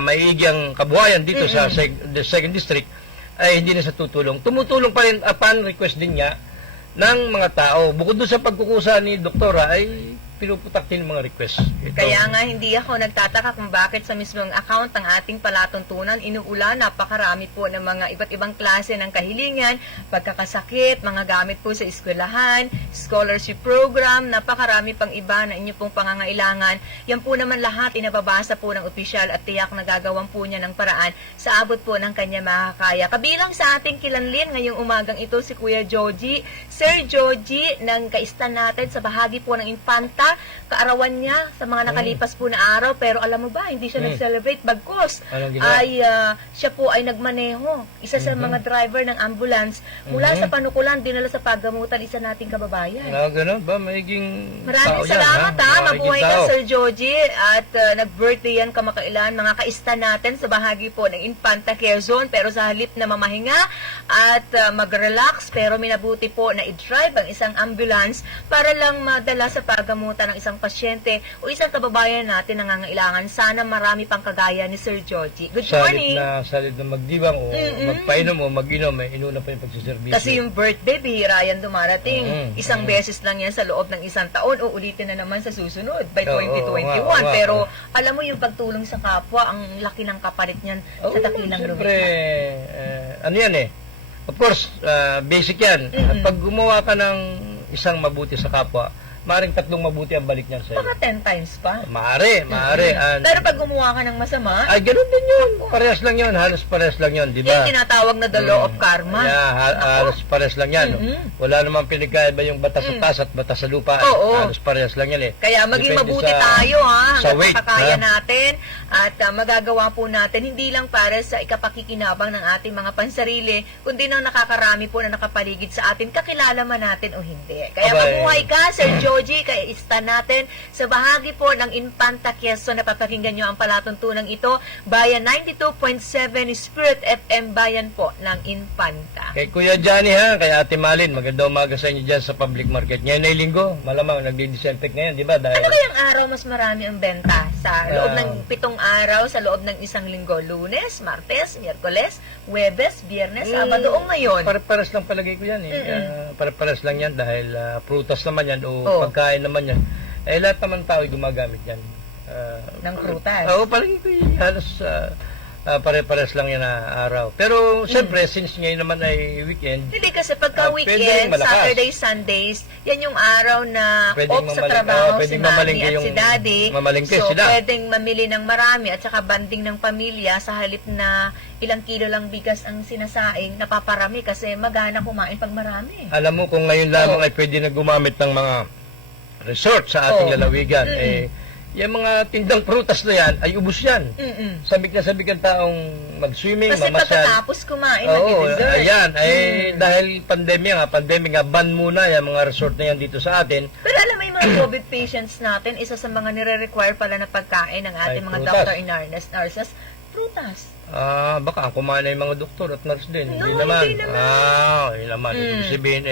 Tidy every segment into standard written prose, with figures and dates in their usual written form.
maiigyang kabuhayan dito sa the second district, ay hindi na sa tutulong. Tumutulong pa rin upon request din niya ng mga tao. Bukod doon sa pagkukusa ni Doktora, ay pinuputak din mga request. Kaya nga hindi ako nagtataka kung bakit sa mismong account ng ating palatuntunan inuulan, napakarami po ng mga iba't ibang klase ng kahilingan, pagkakasakit, mga gamit po sa eskwelahan, scholarship program, napakarami pang iba na inyo pong pangangailangan. Yan po naman lahat inababasa po ng opisyal at tiyak na gagawin po niya ng paraan sa abot po ng kanya makakaya. Kabilang sa ating kilanlin ngayong umagang ito si Kuya Joji. Sir Joji, ng kaistan natin sa bahagi po ng Infanta, kaarawan niya sa mga nakalipas po na araw, pero alam mo ba, hindi siya nag-celebrate, bagkos ay siya po ay nagmaneho, isa sa mga driver ng ambulance mula sa Panukulan, dinala sa paggamutan isa nating kababayan. Gano'n ba? Maraming Maraming salamat mabuhay ka Sir Joji, at nag-birthday yan kamakailan, mga kaistan natin sa bahagi po ng Infanta Care Zone, pero sa halip na mamahinga at mag-relax, pero minabuti po na i-drive ang isang ambulance para lang madala sa paggamutan ng isang pasyente o isang kababayan natin na nangangailangan. Sana marami pang kagaya ni Sir Joji. Good morning! Sa halip na magdiwang o magpainom o mag-inom, may inuna pa yung pagsiservisyo. Kasi yung birthday, bihira yan dumarating. Isang beses lang yan sa loob ng isang taon o ulitin na naman sa susunod by 2021. Pero alam mo yung pagtulong sa kapwa, ang laki ng kapalit niyan sa dakilang lumikha. Siyempre, ano yan eh. Of course, basic yan. Pag gumawa ka ng isang mabuti sa kapwa, maaaring 3 mabuti ang balik niyan sa'yo. Mga 10 times pa. Maaari. Pero pag gumawa ka ng masama, ay, ganun din yun. Parehas lang yun. Halos parehas lang yun, di ba? Yan tinatawag na the law of karma. Yeah, halos parehas lang yan. Wala namang pinagkaiba yung batas sa taas at batas sa lupa. Halos parehas lang yan eh. Kaya maging Depende mabuti tayo sa hanggang weight, makakaya natin at magagawa po natin hindi lang para sa ikapakikinabang ng ating mga pansarili, kundi ng nakakarami po na nakapaligid sa atin, kakilala man natin o hindi. Kaya mabuhay ka, Sir Joji, kaya ista natin sa bahagi po ng Infanta Quezon na papakinggan nyo ang palatuntunan ito, Bayan 92.7 Spirit FM Bayan po ng Infanta. Kay Kuya Johnny ha, kay Ate Malin, magandang umaga sa inyo dyan sa public market. Ngayon ay linggo, malamang nagdi-disinfect ngayon, di ba? Dahil ano kayang araw mas marami ang benta sa loob ng 7 araw, sa loob ng isang linggo? Lunes, Martes, Miyerkules, Huwebes, Biyernes, Sabado o ngayon? Pare-pares lang palagay ko yan eh. Pare-pares lang yan dahil prutas naman yan o pagkain naman yan. Eh lahat naman tao ay gumagamit yan. Ng prutas? Oo, palagay ko yan. Halos pare-pares lang yan na araw. Pero siyempre, since ngayon naman ay weekend. Hindi kasi pagka weekend, Saturday, Sundays, yan yung araw na off sa trabaho si Mami at si Daddy. So, pwedeng mamili ng marami at saka banding ng pamilya sa halip na ilang kilo lang bigas ang sinasaing, napaparami kasi magana kumain pag marami. Alam mo, kung ngayon lamang ay pwede na gumamit ng mga resort sa ating lalawigan, yung mga tindang prutas na yan, ay ubus yan. Sabik na sabik ang taong mag-swimming, kasi mamasyal. Kasi pagkatapos kumain, mag-dessert. Ayan, dahil pandemya ban muna yung mga resort na yan dito sa atin. Pero alam mo yung mga COVID patients natin, isa sa mga nire-require pala na pagkain ng ating mga doctor and nurses, prutas. Baka kumain na yung mga doktor at nurse din. No, hindi naman. Hindi naman. Ibig sabihin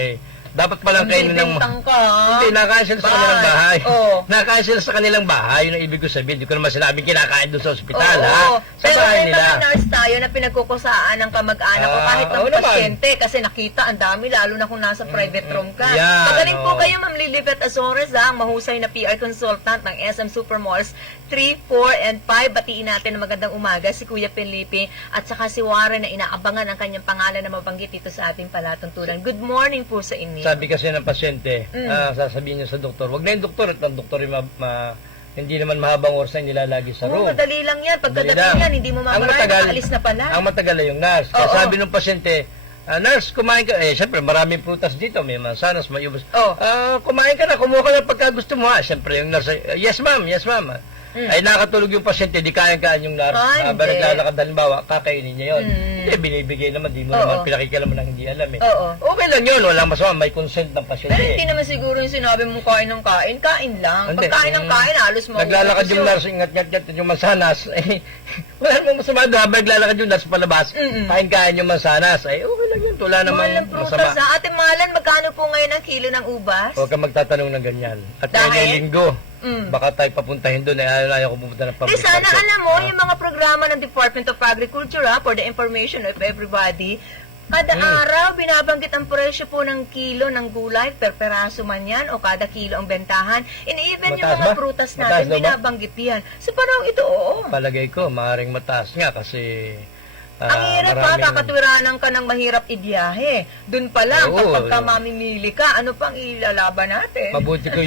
dapat palang kainin ng... Hindi, nakain sila sa kanilang bahay. Nakain sila sa kanilang bahay. Yun ang ibig ko sabihin. Hindi ko naman sinabing kinakain doon sa ospital, ha? Sa pero bahay may nila. mga nurse tayo na pinagkukusaan ng kamag-anak ko kahit ng pasyente kasi nakita ang dami, lalo na kung nasa private room ka. Pagaling po kayo, Ma'am Lilibet Azores, ang mahusay na PR consultant ng SM Supermalls 3, 4, and 5. Batiin natin ng magandang umaga si Kuya Felipe at saka si Warren na inaabangan ang kanyang pangalan na mabanggit dito sa ating palatuntunan. Good morning po sa inyo. Sabi kasi ng pasyente, sasabihin niya sa doktor, wag na yung doktor at ang doktor hindi naman mahabang oras na nilalagi sa room. Madali lang yan. Pagkadating yan, hindi mo mamarayan, nakaalis na pala. Ang matagal ay yung nurse. Kaya sabi ng pasyente, nurse, kumain ka. Siyempre, maraming prutas dito. May mansanas, may ubos. Kumain ka na, kumuha ka na pagka gusto mo. Siyempre, yung nurse, yes ma'am. Ay nakatulog yung pasyente, di kayang-kaan yung nurse. Naglalakad, halimbawa, kakainin niya yun. Hindi, binibigay naman, di mo Oo. naman pinakikalaman ng hindi alam eh. Oo. Okay lang yun, walang masama, may consent ng pasyente. Pero hindi naman siguro yung sinabi mo kain ng kain, kain lang. Hindi, Pag kain ng kain, halos mo. naglalakad yung nurse, ingat-ngat yung mansanas, eh, wala namang masama doon, habang naglalakad yung nurse palabas, kain-kain yung mansanas, ay okay lang yun, wala namang Mahal ng prutas masama. na. Ate Malan, magkano po ngayon ang kilo ng ubas? Huwag kang magtatanong ng ganyan. At Dahil? ngayong linggo, Mm. baka tayo papuntahin doon, eh, ayaw ko pupunta ng Eh public sana market. alam mo, Ah. yung mga programa ng Department of Agriculture, for the information of everybody, kada araw binabanggit ang presyo po ng kilo ng gulay, per peraso man yan, o kada kilo ang bentahan. And even yung Mataas mga ba? prutas Mataas natin, daw ba? binabanggit yan. So parang ito, oo. Palagay ko, maaaring mataas nga kasi Ang hirap ha, kakatwiranan ka ng mahirap ibiyahe. Doon pa lang, Oo, kapag ka mamimili ka, ano pang ilalaban natin? mabuti ko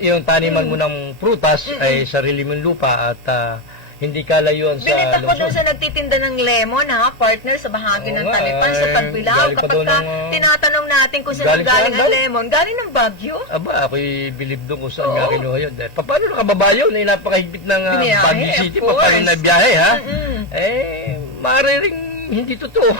yung taniman mo ng prutas ay sarili mong lupa at hindi ka layuan sa Binita ko dun lungsod. sa nagtitinda ng lemon, partner, sa bahagi Oo ng nga, Talipan, sa eh, Tagbilao. galing pa Kapag daw ka ng, tinatanong natin kung saan galing galing saan ang daw? lemon, galing ng Baguio. Aba, ako'y believe doon kung saan Oo. nga kinuha yun. Eh, paano nakababa yun? Eh, napakahigpit ng Biniyahe, Baguio of City. course. Paano na biyahe, ha? Mm-mm. Eh, maaari ring hindi totoo.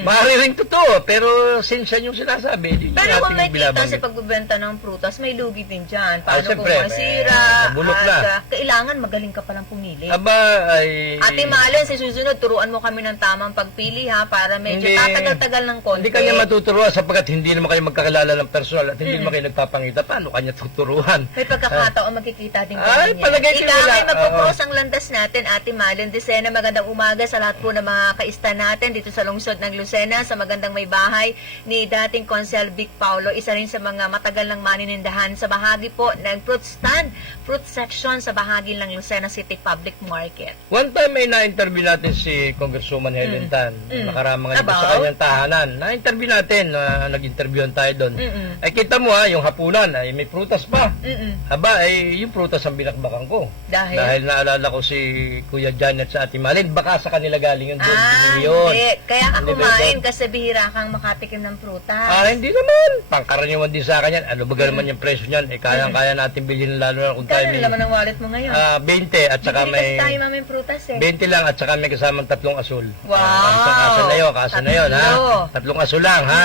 Maaari ring totoo. Pero since yan yung sinasabi, hindi Pero kung may natin kita binabanggit. sa pagbebenta ng prutas, may lugi din dyan. Paano kung siyempre, masira? bulok na. Kailangan magaling ka palang pumili. Aba, ay... Ate Malen, sa susunod, turuan mo kami ng tamang pagpili ha, para medyo Hindi- tatagal-tagal ng konti. Hindi kanya matuturuan sapagkat hindi naman kayo magkakilala ng personal at hindi naman kayo nagpapangita. Paano kanya tuturuan? May pagkakataon magkikita din Ay, kami palagay ko Ika, nila. may magpupros ang landas natin, Ate Malen Desena. Magandang umaga sa lahat po ng mga kaista natin dito sa lungsod ng Lucena, sa magandang may bahay ni dating Consel Vic Paulo, isa rin sa mga matagal ng maninindahan sa bahagi po ng fruit stand, fruit section sa bahagi ng Lucena City Public Market. One time ay na-interview natin si Congresswoman Helen Tan. Nakaramang dito sa About? kanyang tahanan. Na-interview natin, nag-interviewan tayo doon. Mm-mm. Ay kita mo yung hapunan, ay may prutas pa. Mm-mm. Aba, ay yung prutas ang binakbakan ko. Dahil? naalala ko si Kuya Janet sa Ate Malin, baka sa kanila galing yun doon. Ah, Yun. hindi. Kaya ka Hindi ba kumain ito? kasi bihira kang makatikim ng prutas. Hindi naman. Pangkaraniwan din sa akin yan. Ano ba naman yung presyo niyan? Eh, kayang-kaya natin bilhin lalo na kung tayo Kaya may naman ang wallet mo ngayon. 20 at saka Bibili may... kasi tayo maming prutas eh. 20 lang at saka may kasamang tatlong asul. Wow! Kaso na yun, ha? Tatlo. Tatlong asul lang, ha?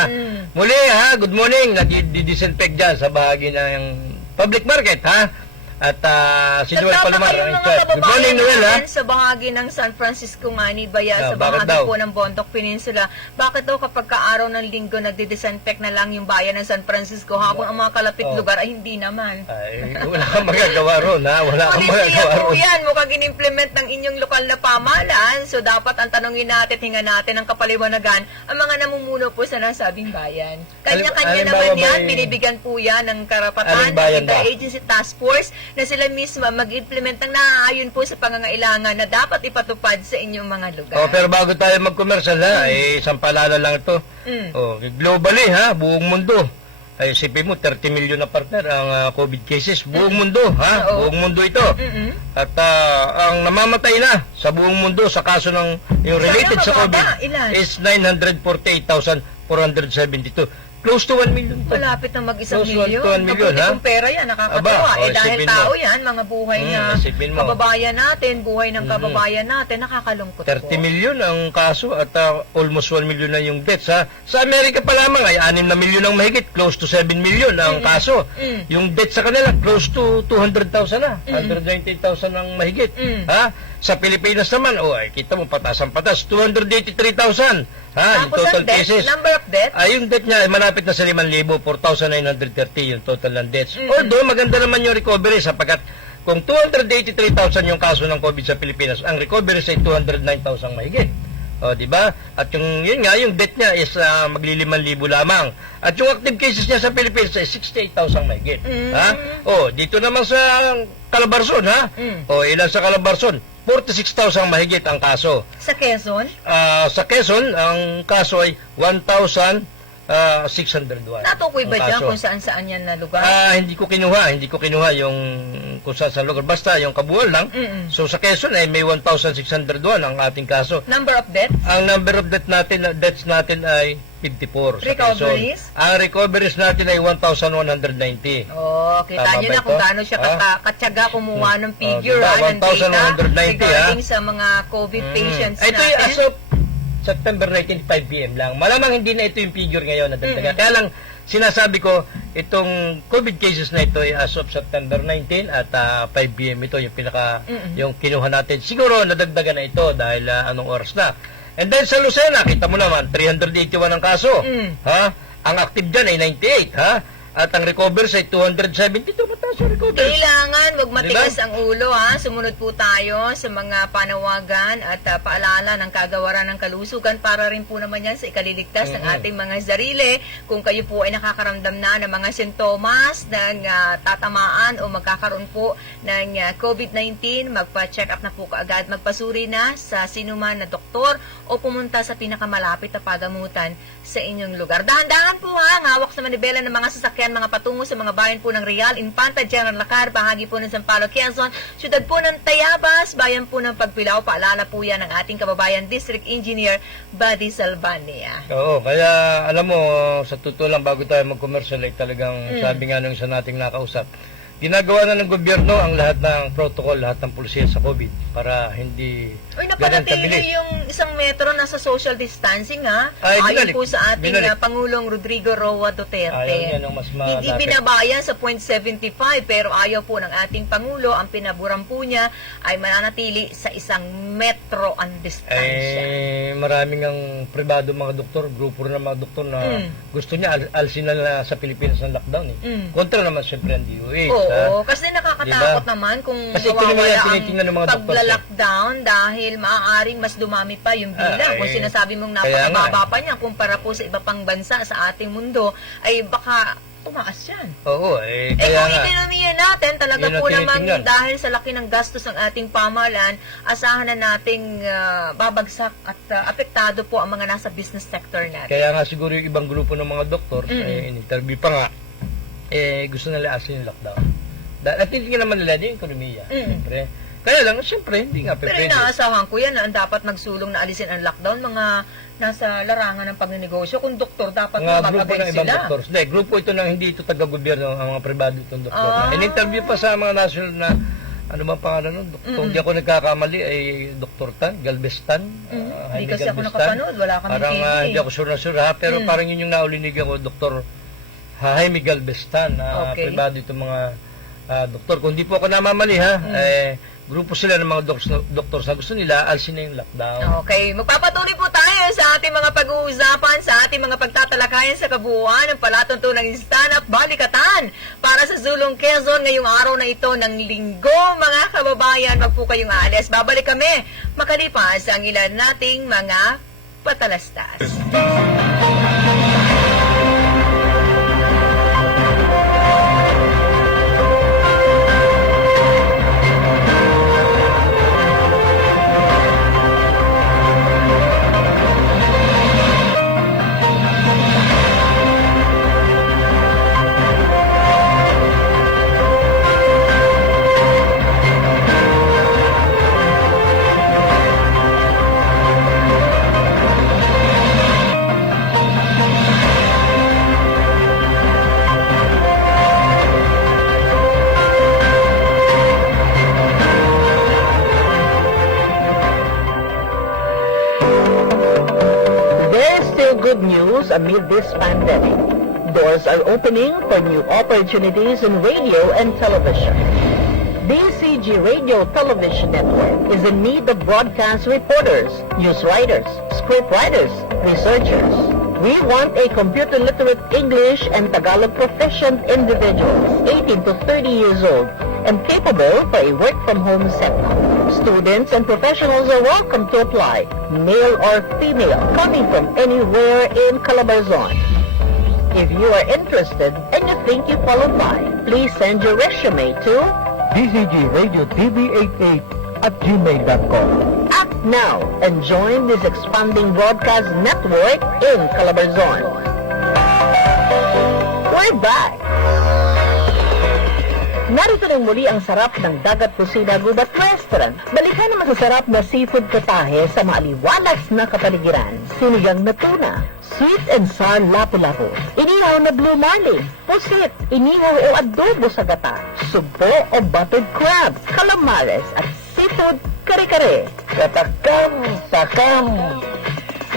Muli, ha? Good morning. Nadi-disinfect dyan sa bahagi ng public market, ha? At si Joel Palomar. Nagtataka yung mga Good kababayan morning, Noel, ha? natin sa bahagi ng San Francisco nga ni Baya, sa bakit bahagi daw? po ng Bondoc Peninsula. Bakit daw kapag kaaraw ng linggo nagdi-disinfect na lang yung bayan ng San Francisco habang ang mga kalapit Oh. lugar ay hindi naman? Ay, wala kang magagawa ron, ha? Wala kang magagawa Polisiya po ron. yan, mukhang in-implement ng inyong lokal na pamahalaan. So dapat ang tanongin natin, hinga natin ang kapaliwanagan ang mga namumuno po sa nasabing bayan. Kanya-kanya Halimbawa naman yan, ba binibigyan po yan ng karapatan Aling bayan ng ba? Interagency Task Force na sila mismo mag-implement ng naaayon po sa pangangailangan na dapat ipatupad sa inyong mga lugar. Oh, pero bago tayo mag-commercial, ha? Isang paalala lang ito. Globally, ha? Buong mundo. Ay, isipin mo, 30 million na partner ang COVID cases. Buong mundo, ha? Oo. Buong mundo ito. At ang namamatay na sa buong mundo sa kaso ng yung related sa mababa. COVID Ilan? is 948,472. Close to 1 million to. Malapit na mag-1 Close milyon. to 1 million, Mabuti ha? kung pera yan, nakakatawa. Aba, Dahil isipin tao mo. yan, mga buhay na Isipin mo. kababayan natin, buhay ng kababayan natin, nakakalungkot 30 po. million ang kaso at almost 1 million na yung deaths, ha? Sa Amerika pa lamang ay 6 na milyon ang mahigit, close to 7 million ang kaso. Yung deaths sa kanila, close to 200,000 na, 198,000 ang mahigit. Ha? Sa Pilipinas naman, ay kita mo, patas ang patas, 283,000. Ha? Yung Tapos total ang death, cases. number of deaths, Yung death niya ay malapit na sa 5,000, 4,930 yung total ng deaths. Although maganda naman yung recovery sapagkat kung 283,000 yung kaso ng COVID sa Pilipinas, ang recovery ay 209,000 mahigit. O, di ba? At yun nga, yung death niya is magli-5,000 lamang. At yung active cases niya sa Pilipinas ay 68,000 mahigit. Ha? O, dito naman sa Calabarzon, ha? O, ilan sa Calabarzon? 46,000 mahigit ang kaso. sa Quezon, Sa Quezon, ang kaso ay 1,601. natukoy ba ang dyan kaso. kung saan-saan yan na lugar? Hindi ko kinuha yung kung saan sa lugar. Basta yung kabuuan lang. So sa Quezon ay may 1,601 ang ating kaso. Number of deaths? Ang number of deaths natin ay 54 sa Recoveries? Quezon. Ang recoveries natin ay 1,190. Oh, kita Tama nyo ba na kung ito? gaano siya katyaga kumuha ng figure, diba? ng data 1,190, regarding sa mga COVID patients Ito natin. yung as of September 19, 5 p.m. lang. Malamang hindi na ito yung figure ngayon na dagdagan. Kaya lang, sinasabi ko, itong COVID cases na ito ay as of September 19 at 5 p.m. ito yung yung kinuha natin. Siguro nadagdagan na ito dahil anong oras na. And then sa Lucena, kita mo naman, 381 ang kaso. Ha? Ang active dyan ay 98, ha? At ang recovers ay 272. Mataas ang recovers. Kailangan wag matigas Diba? ang ulo, ha. Sumunod po tayo sa mga panawagan at paalala ng kagawaran ng kalusugan para rin po naman yan sa ikaliligtas ng ating mga sarili. Kung kayo po ay nakakaramdam na ng mga sintomas ng tatamaan o magkakaroon po ng COVID-19, magpa-check up na po kaagad, magpasuri na sa sinuman na doktor o pumunta sa pinakamalapit na pagamutan sa inyong lugar. Dahan-dahan po, ha, ang hawak sa manibela ng mga sasakyan, mga patungo sa mga bayan po ng Real, Infanta, General Lacar, bahagi po ng Sampaloc, Quezon, syudad po ng Tayabas, bayan po ng Pagpilao. Paalala po yan ng ating kababayan District Engineer Buddy Salvania. Oo, kaya alam mo, sa totoo lang, bago tayo mag-commercial, ay talagang sabi nga nung isa nating nakausap, ginagawa na ng gobyerno ang lahat ng protocol, lahat ng pulisiya sa COVID para hindi Uy, ganun kabilis. napanatili yung isang metro na sa social distancing, ha? Ay, Ayon binalik. po sa ating Binalik. Pangulong Rodrigo Roa Duterte. Ayaw niya nung mas Hindi malapit. binabayan sa 0.75 pero ayaw po ng ating Pangulo, ang pinaburan po niya ay mananatili sa isang metro ang distansya. Maraming ang pribado mga doktor, grupo rin ng mga doktor na gusto niya alsin na sa Pilipinas ng lockdown. Kontra naman siyempre ang DOH. Oo, kasi nakakatakot Diba? naman kung Kasi ito naman mawawala yung ang tinitingnan ng mga doktor. pagla-lockdown dahil maaaring mas dumami pa yung bilang. Kung sinasabi mong kaya napakababa pa niya kumpara po sa iba pang bansa sa ating mundo, ay baka tumaas yan. Oo, Kung kaya nga. ekonomiya natin, talaga Yun ang po namang tinitingnan. dahil sa laki ng gastos ng ating pamahalaan, asahan na nating babagsak at apektado po ang mga nasa business sector natin. Kaya nga siguro yung ibang grupo ng mga doktor, in-interview pa nga, gusto nila asin yung lockdown. At hindi naman nila yung ekonomiya. Siyempre. Kaya lang, siyempre, hindi nga Pero pwede. inaasahan ko yan na ang dapat magsulong na alisin ang lockdown, mga nasa larangan ng pagnenegosyo. Kung doktor, dapat Mga grupo mapapabay ng ibang sila. doktor. Hindi, grupo ito na hindi ito taga-gobyerno, ang mga pribado itong doktor. Ah. In-interview pa sa mga national na, ano ba pangalan nun? Kung di ako nagkakamali, ay Dr. Tan, Galvestan. Hindi kasi ako nakapanood, wala kami Parang TV. hindi ako sure na sure ha, pero parang yun yung naulinig ako, Dr. Jaime Galvestan, Okay. pribado itong mga doktor. Kung di po ako namamali ha, grupo sila ng mga doktor na gusto nila, alsin na yung lockdown. Okay, magpapatuloy po tayo sa ating mga pag-uusapan, sa ating mga pagtatalakayan sa kabuuan ng palatuntunang stand-up balikatan para sa Zulong Quezon ngayong araw na ito ng linggo, mga kababayan. Wag po kayong aalis. Babalik kami makalipas ang ilan nating mga patalastas. There's still good news amid this pandemic. Doors are opening for new opportunities in radio and television. BCG Radio Television Network is in need of broadcast reporters, news writers, script writers, researchers. We want a computer literate English and Tagalog proficient individuals, 18 to 30 years old, and capable for a work-from-home setup. Students and professionals are welcome to apply, male or female, coming from anywhere in Calabarzon. If you are interested and you think you qualify, please send your resume to bcgradiotv88@gmail.com. Act now and join this expanding broadcast network in Calabarzon. We're back! Narito nang muli ang sarap ng Dagat Kusina Gubat Restaurant. Balikan ang masasarap na seafood katahe sa maaliwalas na kapaligiran. Sinigang na tuna, sweet and sour lapu-lapu, inihaw na blue marlin, pusit, inihaw o adobo sa gata, sugpo o buttered crabs, calamares at seafood kare-kare. Katakam, takam,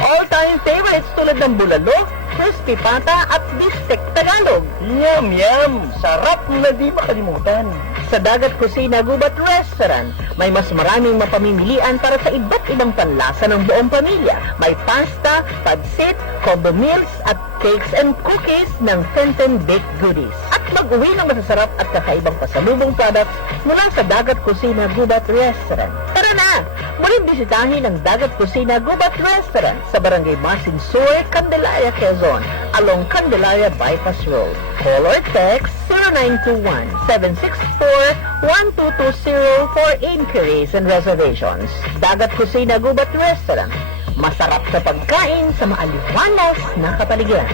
All-time favorites tulad ng bulalo, crispy pata at bistek Tagalog. Yum, yum! Sarap na di makalimutan. Sa Dagat Kusina Gubat Restaurant, may mas maraming mapamimilian para sa iba't ibang panlasa ng buong pamilya. May pasta, pansit, combo meals at cakes and cookies ng Tenten Baked Goodies. At mag-uwi ng masasarap at kakaibang pasalubong products mula sa Dagat Kusina Gubat Restaurant. Tara na! Muling bisitahin ang Dagat Kusina Gubat Restaurant sa Barangay Masin Sur, Candelaria, Quezon, along Candelaria Bypass Road. Call or text 0921-764-1220 for inquiries and reservations. Dagat Kusina Gubat Restaurant. Masarap sa pagkain sa maaliwalas na kapaligiran.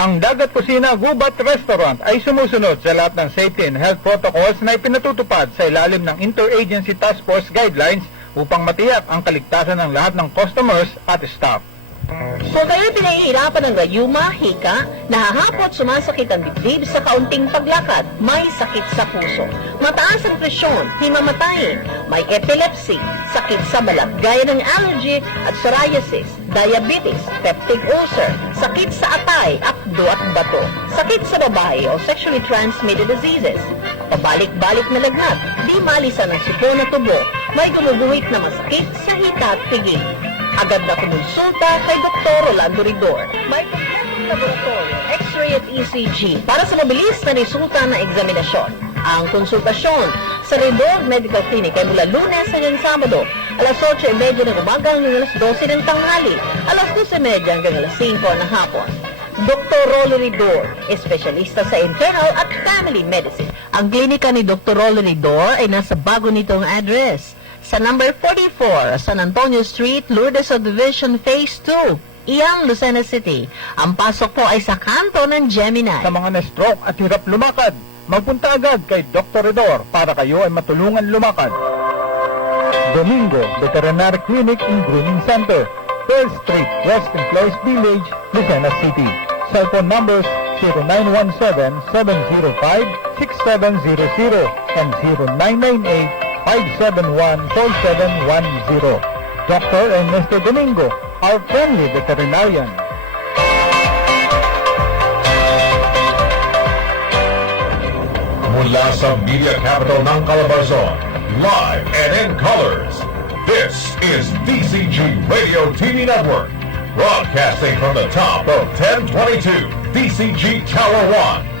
Ang Dagat Kusina Gubat Restaurant ay sumusunod sa lahat ng safety and health protocols na ipinatutupad sa ilalim ng Interagency Task Force Guidelines upang matiyak ang kaligtasan ng lahat ng customers at staff. Kung kayo pinahihirapan ng rayuma, hika, nahahapot, sumasakit ang dibdib sa kaunting paglakad, may sakit sa puso, mataas ang presyon, himamatayin, may epilepsy, sakit sa balat gaya ng allergy at psoriasis, diabetes, peptic ulcer, sakit sa atay, apdo at bato, sakit sa babae o sexually transmitted diseases, pabalik-balik na lagnat, di malisan ng siko na tubo, may gumuguhit na masakit sa hita at pigi. Agad na kumonsulta kay Dr. Rolando Ridor. May kompletong laboratorio, X-ray at ECG para sa mabilis na resulta ng eksaminasyon. Ang konsultasyon sa Ridor Medical Clinic ay mula Lunes hanggang Sabado, alas 8:30 ng umaga hanggang alas 12 ng tanghali, alas 12:30 hanggang alas 5 ng hapon. Dr. Rolly Ridor, espesyalista sa internal at family medicine. Ang klinika ni Dr. Rolly Ridor ay nasa bago nitong address. Sa number 44, San Antonio Street, Lourdes Subdivision, Phase 2, Iang, Lucena City. Ang pasok po ay sa kanto ng Gemini. Sa mga na-stroke at hirap lumakad, magpunta agad kay Dr. Redor para kayo ay matulungan lumakad. Domingo Veterinary Clinic and Grooming Center, 12th Street, West Enclosed Village, Lucena City. Cellphone numbers 0917-705-6700 and 0998-571-4710. Dr. Ernesto Domingo, our friendly veterinarian. Mula sa Media Capital ng Calabarzon, live and in colors, this is DCG Radio TV Network, broadcasting from the top of 1022 DCG Tower 1.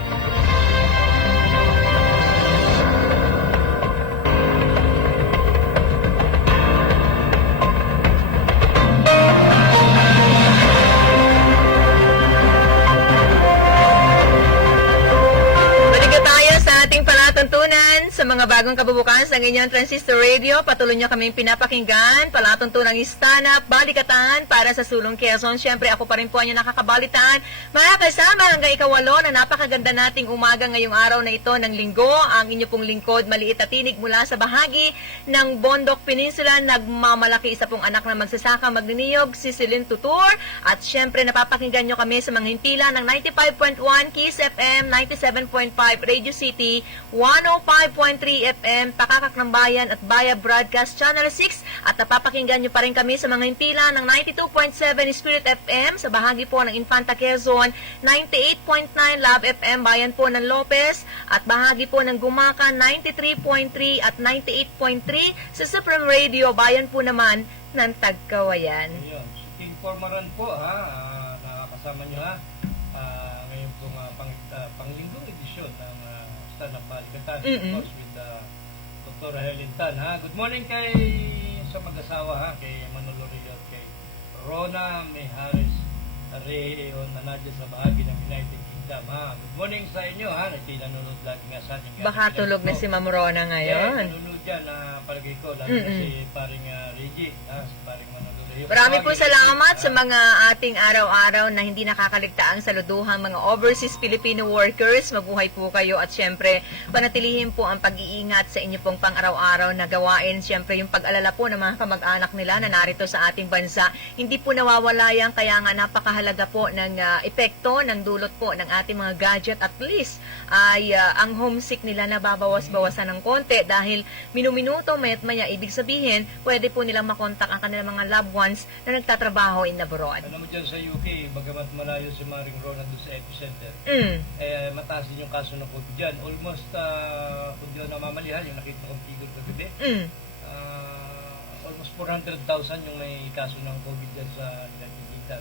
Sa mga bagong kabubukan sa inyong transistor radio, patuloy nyo kaming pinapakinggan, palatuntunang stand-up, balikatan para sa Sulong Quezon. Siyempre, ako pa rin po ang inyong nakakabalitan. Mga kasama, hanggang ikawalo na napakaganda nating umaga ngayong araw na ito ng linggo. Ang inyo pong lingkod, maliit at tinig mula sa bahagi ng Bondok Peninsula. Nagmamalaki isa pong anak na magsasaka magniniyog, si Celine Tutur. At siyempre, napapakinggan nyo kami sa mga himpilan ng 95.1 Kiss FM, 97.5 Radio City, 105.3 FM, Pakakak ng Bayan at Baya Broadcast Channel 6 at napapakinggan nyo pa rin kami sa mga himpilan ng 92.7 Spirit FM sa bahagi po ng Infanta Quezon, 98.9 Love FM Bayan po ng Lopez at bahagi po ng Gumakan 93.3 at 98.3 sa Supreme Radio Bayan po naman ng Tagkawayan. Ayun, informaran po ha, nakakasama nyo ha, ngayon pong panglinggong edisyon ng stand-up balikatan, of course, with Dr. Helen Tan, ha. Good morning kay sa mag-asawa, ha, kay Manolo Rio, kay Rona Mejares Arreon na nandiyan sa bahagi ng United Kingdom, ha. Good morning sa inyo, ha. Nanonood lagi nga sa ating Baka tulog na si Ma'am Rona ngayon. Nanonood dyan, palagay ko, lalo na si paring Reggie, ha, si paring Manolo Rio. Marami po salamat sa mga ating araw-araw na hindi nakakaligtaang saluduhang mga overseas Filipino workers. Mabuhay po kayo at syempre panatilihin po ang pag-iingat sa inyo pong pang-araw-araw na gawain. Syempre yung pag-alala po ng mga kamag-anak nila na narito sa ating bansa. Hindi po nawawala yan, kaya nga napakahalaga po ng epekto ng dulot po ng ating mga gadget, at least ay ang homesick nila nababawas-bawasan ng konti dahil minuminuto, mayat maya, ibig sabihin, pwede po nilang makontak ang kanilang mga loved ones na nagtatrabaho in abroad. Alam mo dyan sa UK, bagamat malayo si Maring Rona doon sa epicenter, mataas din yung kaso ng COVID dyan. Almost, kung di na namamalihan, yung nakita kong figure kagabi, almost 400,000 yung may kaso ng COVID dyan sa United Kingdom.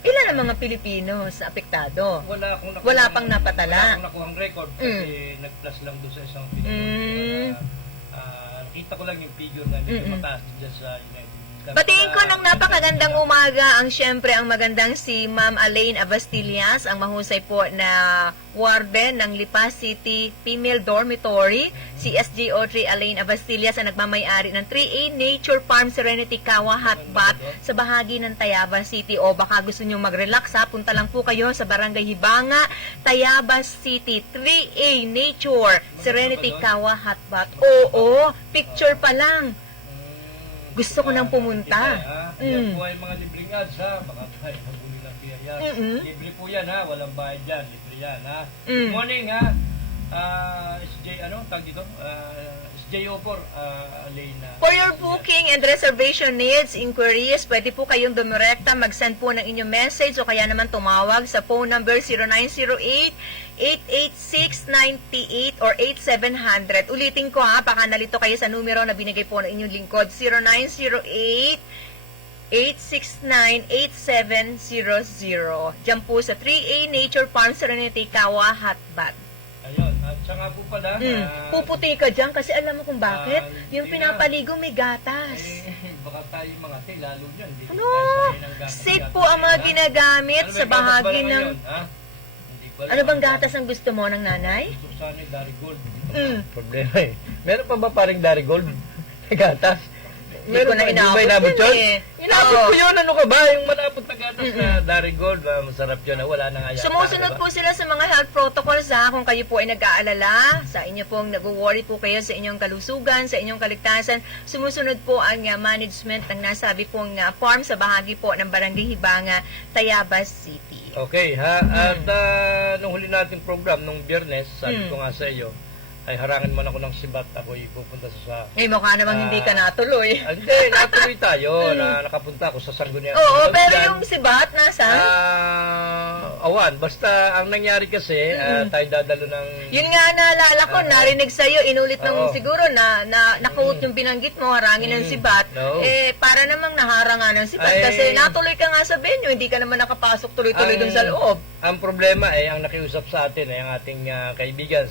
Ilan ang mga Pilipino sa apektado? Wala pang napatala. Wala akong nakuhang record kasi nag-plus lang doon sa isang Pilipino. Nakita ko lang yung figure na medyo mataas din dyan sa United Kingdom. Batiin ko ng napakagandang umaga ang siyempre ang magandang si Ma'am Elaine Abastillas, ang mahusay po na warden ng Lipa City Female Dormitory, si SGO3 Elaine Abastillas ang nagmamay-ari ng 3A Nature Farm Serenity Kawa Hot Bath sa bahagi ng Tayabas City. O baka gusto nyo mag-relax, punta lang po kayo sa Barangay Hibanga, Tayabas City, 3A Nature Serenity Kawa Hot Bath. Oo, picture pa lang. Gusto ko nang pumunta. Yan po ay mga libreng ads, ha? Baka tayo paguli ng biyaya. Libre po yan, ha? Walang bayad yan. Libre yan, ha? Good morning, ha? SJ, tag dito? SJ04, Alena. For your booking and reservation needs, inquiries, pwede po kayong dumirekta, mag-send po ng inyong message o kaya naman tumawag sa phone number 0908-886-98 or 8700. Ulitin ko, ha, baka nalito kayo sa numero na binigay po ng inyong lingkod, 0908-869-8700. Diyan po sa 3A Nature Farm Serenity Kawa Hot Bath. Ayun, at siya nga po pala. Puputi ka dyan kasi alam mo kung bakit? Yung hindi pinapaligo may gatas. Baka tayo mga lalo dyan. Ano? Safe po ang mga ginagamit sa bahagi ng... Ano bang gatas ang gusto mo ng nanay? Gusto ko sana yung Darigold. Problema eh. Meron pa ba paring Darigold? Gatas? Hindi ko na inabot yun eh. Inabot ko yun. Ano ka ba? Yung malapot na gatas na Darigold. Masarap yun. Wala nang ayata. Sumusunod po sila sa mga health protocols, ha. Kung kayo po ay nag-aalala, sa inyo pong nag-worry po kayo sa inyong kalusugan, sa inyong kaligtasan, sumusunod po ang management ng nasabi pong farm sa bahagi po ng Barangay Hibanga, Tayabas City. Okay, ha? At nung huli nating program, nung Biyernes, sabi ko nga sa iyo, ay harangin man ako ng sibat, ako'y pupunta sa... Mukha namang hindi ka natuloy. Hindi, natuloy tayo. Nakapunta ako sa Sangguniang. Oo, pero yung sibat, nasa? Awan, basta ang nangyari kasi, tayo dadalo ng... Yun nga naalala ko, narinig sa'yo, inulit ng siguro na quote yung binanggit mo, harangin ng sibat. No. Para namang naharangan ng sibat kasi natuloy ka nga sa venue, hindi ka naman nakapasok tuloy-tuloy dun sa loob. Ang problema ang nakiusap sa atin ay ang ating kaibigan,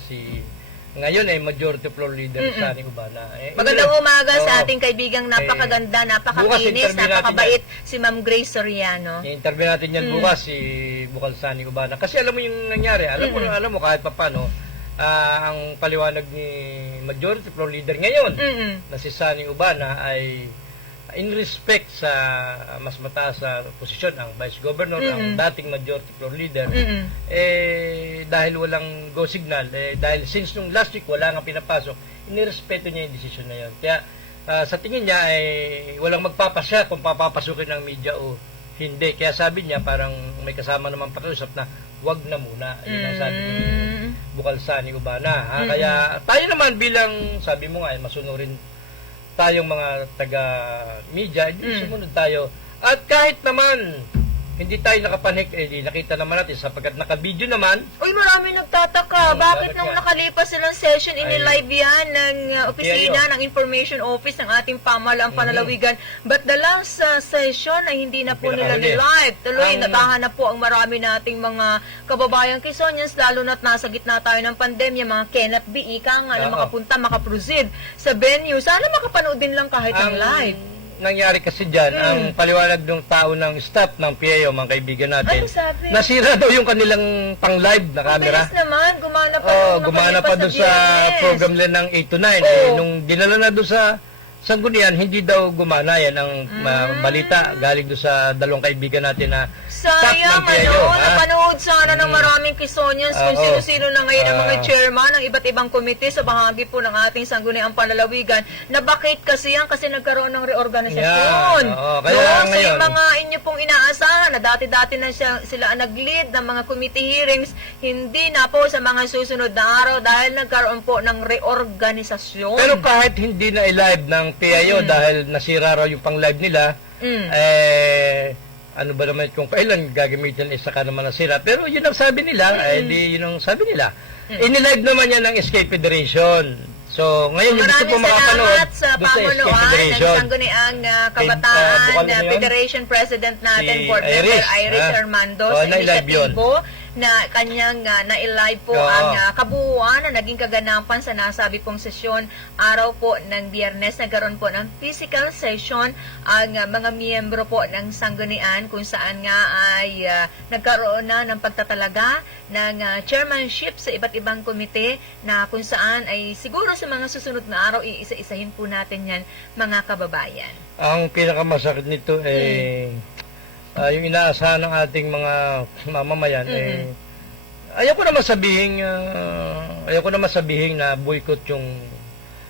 ngayon ay majority floor leader sa ating Ubana. Magandang umaga sa ating kaibigang napakaganda, napakakinis, napakabait, si Ma'am Grace Soriano. I-interview natin yan bukas, si Bukal Sani Ubana. Kasi alam mo yung nangyari, alam mo kahit pa paano, ang paliwanag ni majority floor leader ngayon, na si Sani Ubana ay in respect sa mas mataas sa posisyon, ang Vice Governor, ang dating majority floor leader, dahil walang go signal, dahil since nung last week wala nga pinapasok, inirespeto niya yung decision na yun. Kaya sa tingin niya ay walang magpapasya kung papapasukin ng media o hindi. Kaya sabi niya parang may kasama naman pakiusap na wag na muna. Yun ang sabi ni Bukal Sani Ubana. Kaya tayo naman bilang, sabi mo nga, masunurin tayong mga taga-media, sumunod tayo. At kahit naman hindi tayo nakapanik, di nakita naman natin sapagkat naka-video naman. Uy, marami nagtataka. Bakit nung nakalipas silang session, ini-live yan ng opisina, ng information office ng ating pamahalaang panlalawigan. But the last session ay hindi na po nila ni-live. Tuloy, natahan na po ang marami nating mga kababayang Quezonians, lalo na't nasa gitna tayo ng pandemya, mga cannot be, ika nga na makapunta, makaproceed sa venue. Sana makapanood din lang kahit ang live. Nangyari kasi dyan, ang paliwanag ng tao ng staff ng PAO, mga kaibigan natin, ano sabi? nasira daw yung kanilang pang-live na camera. Mabilis naman, gumana pa. Gumana pa doon sa program nila ng 8 to 9. Nung dinala na doon sa Sangguniang, hindi daw gumana. Yan ang balita galing doon sa dalawang kaibigan natin na sayang, napanood sana ng maraming Quezonians kung sino-sino na ngayon ang mga chairman ng iba't ibang komite sa bahagi po ng ating Sangguniang Panlalawigan na bakit kasi yan kasi nagkaroon ng reorganisasyon. Kaya so yung mga inyo pong inaasahan na na dati-dati na sila ang nag-lead ng mga committee hearings, hindi na po sa mga susunod na araw dahil nagkaroon po ng reorganisasyon. Pero kahit hindi na i-live ng PIO dahil nasira raw yung pang-live nila, ano ba naman kung kailan gagamitin isa ka naman nasira. Pero yun ang sabi nila, yun ang sabi nila. Inilive naman yan ng SK Federation. So, ngayon hindi ko po makapanood salamat sa doon sa SK pamunuan ng Federation. Sangguniang Kabataan bukal na yun? Federation President natin, Si Board Member Iris, Iris Armando, oh, sa na-live yun. inisyatibo na kanyang na-live po Oo. ang kabuuan na naging kaganapan sa nasabi pong sesyon. Araw po ng Biyernes, nagkaroon po ng physical session ang mga miyembro po ng Sanggunian kung saan nga ay nagkaroon na ng pagtatalaga ng chairmanship sa iba't ibang komite na kung saan ay siguro sa mga susunod na araw iisa-isahin po natin yan, mga kababayan. Ang pinakamasakit nito yung inaasahan ng ating mga mamamayan ayoko naman sabihin na boycott yung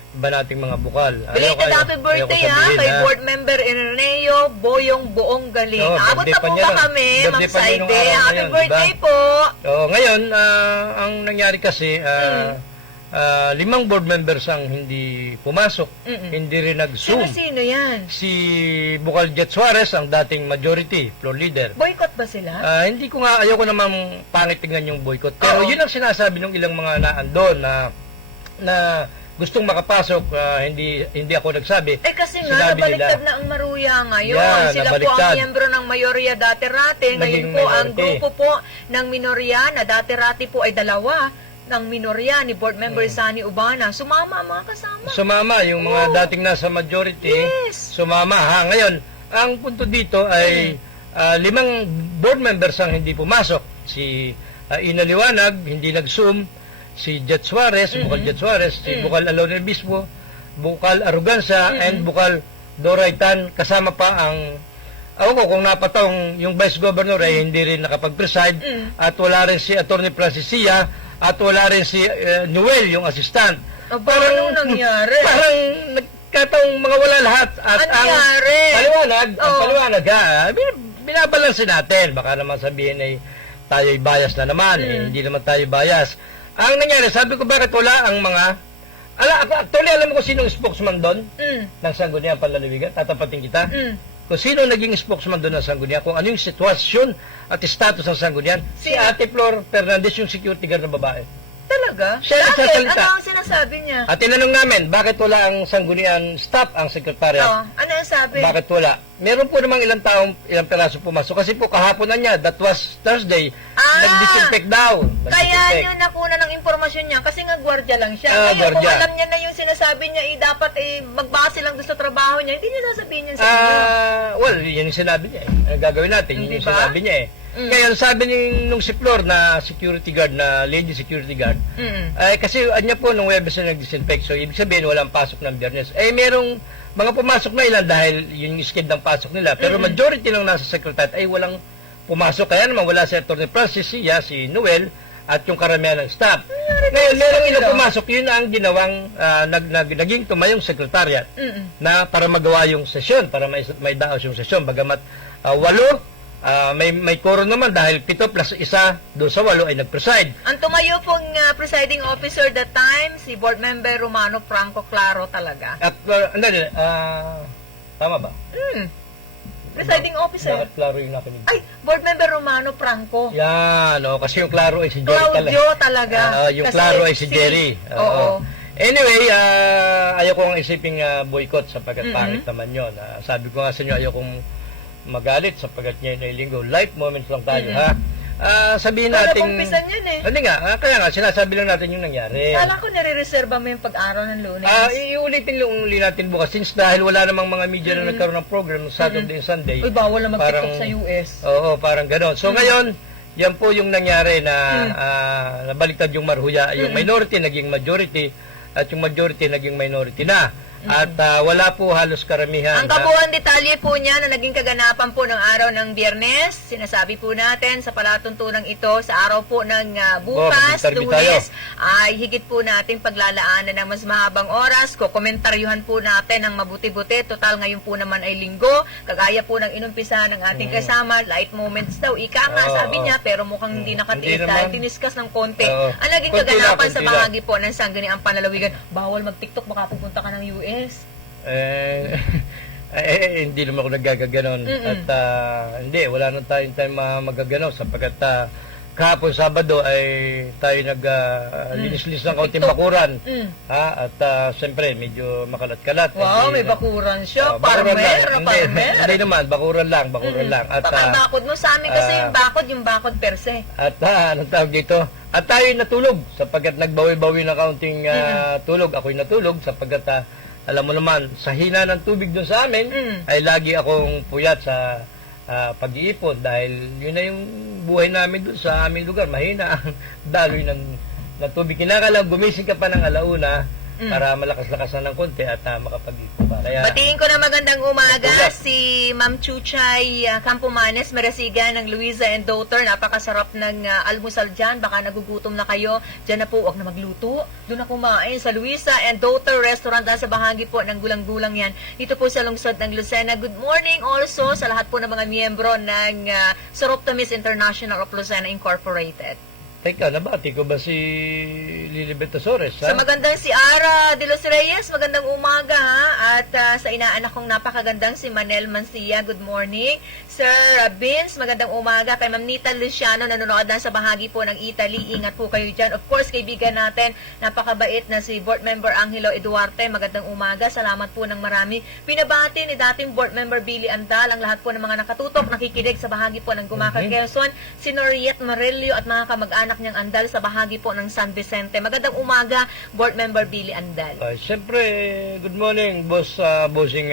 iba nating mga bukal. Belated happy birthday kay Board Member Ireneo Boyong Buong Galing. Abot na po ba kami, Ma'am Saide? Happy birthday po! Ngayon, ang nangyari kasi, 5 board members ang hindi pumasok, hindi rin nag-zoom. Sino yan? Si Bukal Jet Suarez, ang dating majority floor leader. Boycott ba sila? Hindi ko nga, ayoko namang pangit tingnan yung boycott. Pero yun ang sinasabi ng ilang mga naandun na gustong makapasok, hindi ako nagsabi. Kasi nga, Sinabi nabaliktad nila. na ang Maruya ngayon. Yan, Sila po nabaliktad. ang miyembro ng Mayorya Dati-Rati. Ngayon Naging po, ang minority. grupo po ng Minorya na Dati-Rati po ay 2 ng Minorya ni Board Member Sani Ubana. Sumama ang mga kasama. Sumama, yung mga dating nasa majority, Yes. sumama. Ngayon, ang punto dito ay 5 board members ang hindi pumasok. Si Ina Liwanag, hindi nag-zoom. Si Jet Suarez, Bukal Jet Suarez, si Bukal Alonel Bispo, Bukal Aruganza, and Bukal Doraytan. Kasama pa ang ako ko kung napatong yung Vice Governor ay hindi rin nakapag-preside at wala rin si Atty. Francis Sia at wala rin si Noel, yung assistant. Paano nangyari? Parang nagkataong mga wala lahat. At Ano nangyari? ang paliwanag, binabalansin natin. Baka naman sabihin ay tayo'y bias na naman. Hindi naman tayo bias. Ang nangyari, sabi ko bakit wala ang mga... Actually, alam mo kung sino ang spokesman doon ng Sangguniang Panlalawigan? Tatapatin kita. Kung sino naging spokesman doon ng Sangguniang, kung ano yung sitwasyon at status ng Sangguniang, si Ate Flor Fernandez, yung security guard na babae. Talaga? Siya Bakit? nagsasalita. Ano ang sinasabi niya? At tinanong namin, bakit wala ang Sangguniang staff, ang sekretariat? Ano ang sabi? Bakit wala? Meron po namang ilang peraso pumasok. Kasi po kahapon na niya, that was Thursday, nag-disinfect daw. Kaya niyo nakuna ng impormasyon niya kasi nga gwardiya lang siya. Ngayon, kung gwardiya. alam niya na yung sinasabi niya, dapat magbase lang doon sa trabaho niya, hindi niya sasabihin niya sa inyo. Well, yun yung sinabi niya eh. Ang gagawin natin, yun yung Diba? sinabi niya eh. Ngayon, sabi nung si Flor na security guard, na lady security guard, ay kasi niya po nung Webes na nag-disinfect, so ibig sabihin walang pasok ng Biyernes. Merong mga pumasok na ilan dahil yung skid ng pasok nila, pero majority lang nasa secretariat ay walang pumasok. Kaya naman wala si Atty. Francis Sia, si Noel, at yung karamihan ng staff. Ngayon, merong ilang pumasok, yun ang ginawang naging tumayong secretariat na para magawa yung sesyon, para may daos yung sesyon. Bagamat 8, may quorum naman dahil 7 plus 1 doon sa 8 ay nag-preside. Ang tumayo pong presiding officer that time, si Board Member Romano Franco Claro talaga. At, tama ba? Presiding officer. Bakit klaro yung nakinig? Ay, Board Member Romano Franco. Yan, kasi yung klaro ay si Jerry Claudio talaga. yung Kasi klaro ay si Jerry. Oo. Anyway, ayoko ang isiping boycott sapagkat pangit naman yun. Sabi ko nga sa inyo, ayokong magalit sapagkat ngayon ay linggo. Life moments lang tayo, ha? Sabihin Para natin... kumpisan yan eh. Hindi nga, kaya nga, sinasabi lang natin yung nangyari. Kala ko nire-reserva mo yung pag-araw ng Lunes. Iulitin natin bukas since dahil wala namang mga media na nagkaroon ng program ng Saturday and Sunday. Uy, bawal na mag-tiktok parang- sa US. Oo, parang gano'n. So ngayon, yan po yung nangyari na nabaliktad yung marhuya. Yung minority naging majority at yung majority naging minority na. At wala po halos karamihan. Ang kabuuan detalye po niya na naging kaganapan po ng araw ng Biyernes, sinasabi po natin sa palatuntunang ito sa araw po ng bukas, mag-interview Lunes, ay higit po nating paglalaanan ng mas mahabang oras. Kokomentaryuhan po natin ng mabuti-buti. Total ngayon po naman ay linggo. Kagaya po ng inumpisahan ng ating kasama, light moments daw. Ika nga, sabi niya, pero mukhang hindi nakatiis Hindi dahil naman. tiniskas ng konti. Oo. Ang naging Konti kaganapan lang, sa konti bahagi po ng Sangguniang Panlalawigan, bawal mag-TikTok, baka pupunta ka ng US. Hindi naman ako nagagaganon. At hindi, wala na tayong time magaganaw sapagkat kahapon Sabado ay tayo linis-linis ng kaunting TikTok. bakuran. At siyempre, medyo makalat-kalat. Wow, Hindi may bakuran siya. bakuran lang. Parmer. Hindi naman, bakuran lang. At Baka bakod mo sa amin kasi yung bakod per se. At anong tawag dito? At tayo natulog sapagkat nagbawi-bawi ng kaunting tulog. Ako'y natulog sapagkat alam mo naman, sa hina ng tubig doon sa amin, ay lagi akong puyat sa pag-iipon dahil yun na yung buhay namin doon sa aming lugar. Mahina ang daloy ng tubig. Kinakalang gumising ka pa ng alauna para malakas-lakasan ng konti at makapag-ipon pa. Kaya, Batiin ko na magandang umaga Tulad. si Ma'am Chuchay Campomanes, Marasigan ng Luisa and Daughter. Napakasarap ng almusal dyan. Baka nagugutom na kayo. Dyan na po, huwag na magluto. Doon na kumain sa Luisa and Daughter Restaurant na sa bahagi po ng gulang-gulang yan. Dito po sa lungsod ng Lucena. Good morning also sa lahat po ng mga miyembro ng Soroptimis International of Lucena Incorporated. teka, nabati ko ba si Lilibet Azores? Ha? Sa magandang si Ara de los Reyes, magandang umaga ha. At sa inaanak kong napakagandang si Manel Mancia, good morning. Sir Vince, magandang umaga. Kay Ma'am Nita Luciano, nanonood na sa bahagi po ng Italy. Ingat po kayo dyan. Of course, kaibigan natin, napakabait na si Board Member Angelo Eduarte. Magandang umaga. Salamat po ng marami. Pinabati ni dating Board Member Billy Andal ang lahat po ng mga nakatutok, nakikinig sa bahagi po ng Gumaca, Quezon. Si Noriet Marelio at mga kamag-anak niyang Andal sa bahagi po ng San Vicente. Magandang umaga, Board Member Billy Andal. Siyempre, good morning, bossing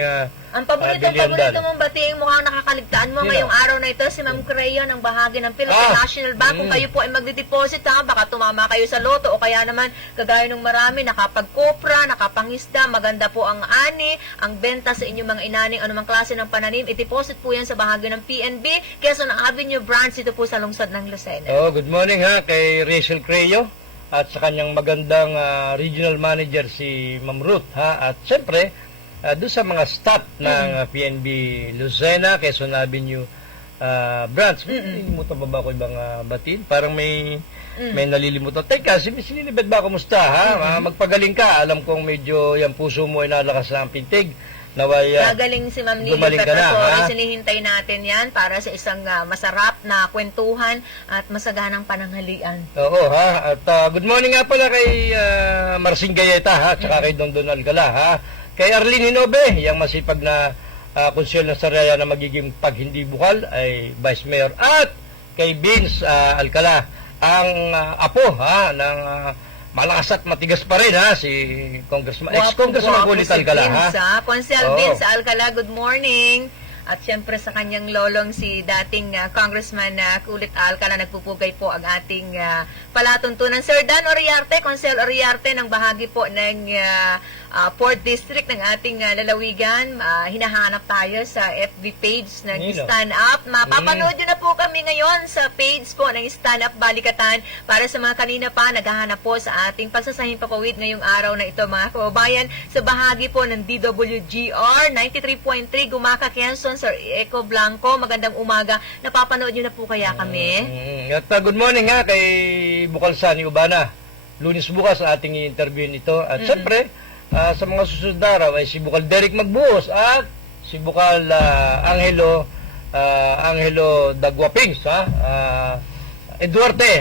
Ang paborito Billy Andal. mong bating mukhang nakakaligtaan mo Sino? ngayong araw na ito, si Ma'am Crea ng bahagi ng Philippine National Bank. Kung kayo po ay magde-deposit ha, baka tumama kayo sa loto o kaya naman kagaya ng marami, nakapag-kopra, nakapangisda, maganda po ang ani, ang benta sa inyong mga inaning anumang klase ng pananim, i-deposit po yan sa bahagi ng PNB, Quezon Avenue Branch, dito po sa lungsod ng Lucena. Good morning kay Rachel Creo at sa kanyang magandang regional manager si Ma'am Ruth At siyempre, doon sa mga staff ng PNB Lucena, Quezon Avenue branch. Nalilimutan pa ba ako ibang batiin? Parang may nalilimutan. Teka, si Miss Lilibet ba, kumusta magpagaling ka. Alam kong medyo yung puso mo ay nalakas na ang pintig. Naway, Gagaling si Ma'am Lily gumaling ka na, Petrasori, sinihintay natin yan para sa isang masarap na kwentuhan at masaganang pananghalian. Oo At good morning nga pala kay Marcin Gayeta at saka kay Don Alcala Kay Arlene Hinobe, yung masipag na konsyel ng Saraya na magiging pag hindi bukal ay Vice Mayor. At kay Vince Alcala, ang apo ng malakas at matigas pa rin si Congressman, ex-Congressman Kulit Alcala Consel Oo. Vince Alcala, good morning. At syempre sa kanyang lolong si dating Congressman Kulit Alcala, nagpupugay po ang ating palatuntunan. Sir Dan Oriarte, Consel Oriarte ng bahagi po ng 4th District ng ating lalawigan. Hinahanap tayo sa FB page ng Nino. Stand Up. Mapapanood nyo na po kami ngayon sa page po ng Stand Up Balikatan para sa mga kanina pa naghahanap po sa ating pagsasahing papawid ngayong araw na ito mga kababayan sa bahagi po ng DWGR 93.3 Gumaca, Quezon. Sir Eco Blanco, magandang umaga. Napapanood nyo na po kaya kami? At good morning kay Bukal Sani Ubana. Lunes bukas ang ating i-interview nito. At syempre, sa mga susunod na araw ay si Bukal Derek Magbuhos at si Bukal Angelo Dagwapings Eduarte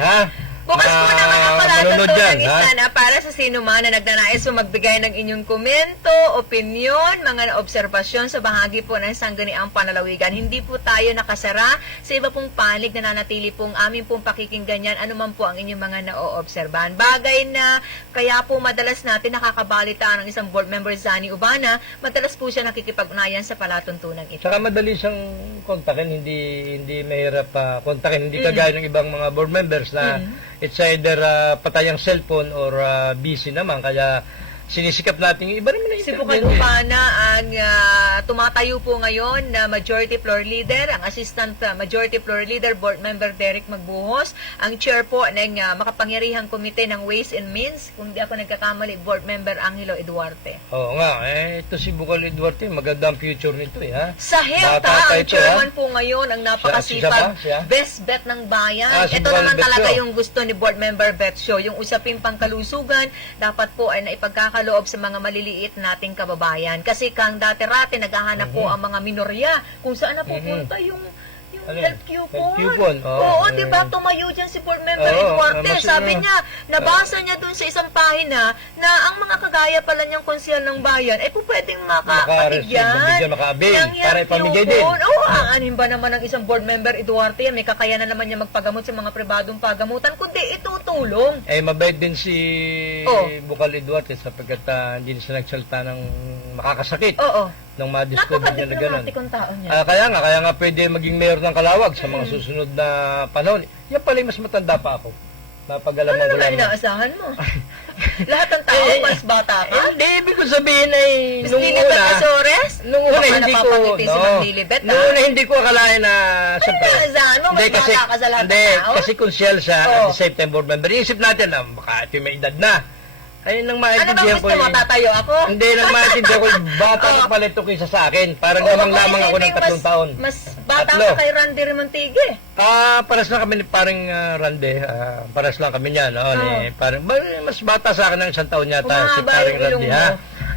Bukas po na mga manonood palatuntunan dyan, sana para sa sino man na nagnanais magbigay ng inyong komento, opinyon, mga obserbasyon sa bahagi po ng Sangguniang Panlalawigan. Hindi po tayo nakasara sa iba pong panig na nanatili pong amin pong pakikinggan yan, anuman po ang inyong mga na-oobserbahan. Bagay na kaya po madalas natin nakakabalita ng isang board member, Zani Ubana, madalas po siya nakikipag-unayan sa palatuntunan ito. Saka madali siyang kontakin, hindi mahirap kontakin, hindi kagaya ng ibang mga board members na it's either patay ang cellphone or busy naman, kaya sinisikap natin yung iba naman na Si Bukal intervene. Upana ang tumatayo po ngayon na Majority Floor Leader, ang Assistant Majority Floor Leader, Board Member Derek Magbuhos, ang Chair po ng Makapangyarihang Komite ng Ways and Means, kung di ako nagkakamali, Board Member Angelo Eduarte. Oo nga, ito si Bukal Eduarte, maganda ang future nito ha. Sa Bata HELTA, pa ang ito, chairman po ngayon, ang Siya napakasipag, ba? Siya? best bet ng bayan. Si Ito Bukal naman talaga Betio. yung gusto ni Board Member Betio, yung usaping pangkalusugan, dapat po ay naipagkakaloob sa mga maliliit nating kababayan. Kasi kang dati-rati, naghahanap po ang mga minorya kung saan napupunta yung Ano yun? health coupon. Health coupon, Oo, eh. di ba? Tumayo dyan si Board Member Oo, Eduarte. mas- Sabi niya, nabasa niya dun sa isang pahina na ang mga kagaya pala niyang konsyal ng bayan ay po pwedeng Maka-receive, mabigyan, maka-avail, ng para health ipamigay coupon. din. Oo, aanin ba naman ng isang Board Member Eduarte, may kakayanan naman niya magpagamot sa mga pribadong pagamutan, kundi itutulong. Mabait din si Oo. Bukal Eduarte sapagkat hindi siya nagsalta ng makakasakit Oo. nung ma-discover niya na gano'n. Napaka-diplomatic ang tao niya. Kaya nga pwede maging mayor ng Calawag sa mga susunod na panahon. Yan pala yung mas matanda pa ako. Napag-alaman Ano ko naman lang. inaasahan mo? Lahat ng tao, mas bata ka? Hindi, ibig ko sabihin ay Miss nung Lilibet una, Azores? nung una Baka hindi ko, napapangiti si Ma'am Lilibet, nung una hindi ko akalain na, siyempre, inaasahan mo, mas hindi, kasi, bata ka sa lahat ng hindi, tao? kasi konsyel siya Oo. at the same time board member. Iisip natin na baka ito yung may edad na. Ay, nang Ano bang maintindihan ko gusto mo? Tatayo ako? hindi, nang maintindihan ko, bata pa pala ito kaysa sa akin. Parang Oo, lamang ako ng isipin, 3 taon. Mas bata Tatlo. ka kay Randy Remontigue. Paras lang kami ni paring Rande. Paras lang kami niya, no? Ni, parang, mas bata sa akin ng 1 taon yata si Humaba paring yung ilong Rande, mo. ha?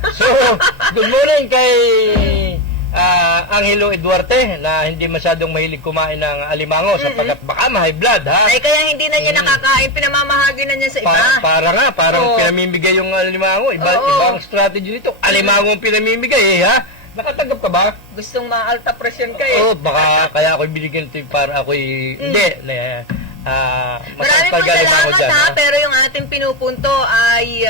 So, good morning kay Angelo Eduarte na hindi masyadong mahilig kumain ng alimango sapagkat baka ma-high blood, ha? Ay, kaya hindi na niya nakakain, pinamamahagi na niya sa iba. Parang Oo. pinamimigay yung alimango. Oo. Ibang strategy nito. Alimango ang pinamimigay, ha? Nakatanggap ka ba? Gustong ma-alta presyon ka eh. Oo, baka kaya ako binigyan ito para ako'y hindi. Maraming po salamat ha, pero yung ating pinupunto ay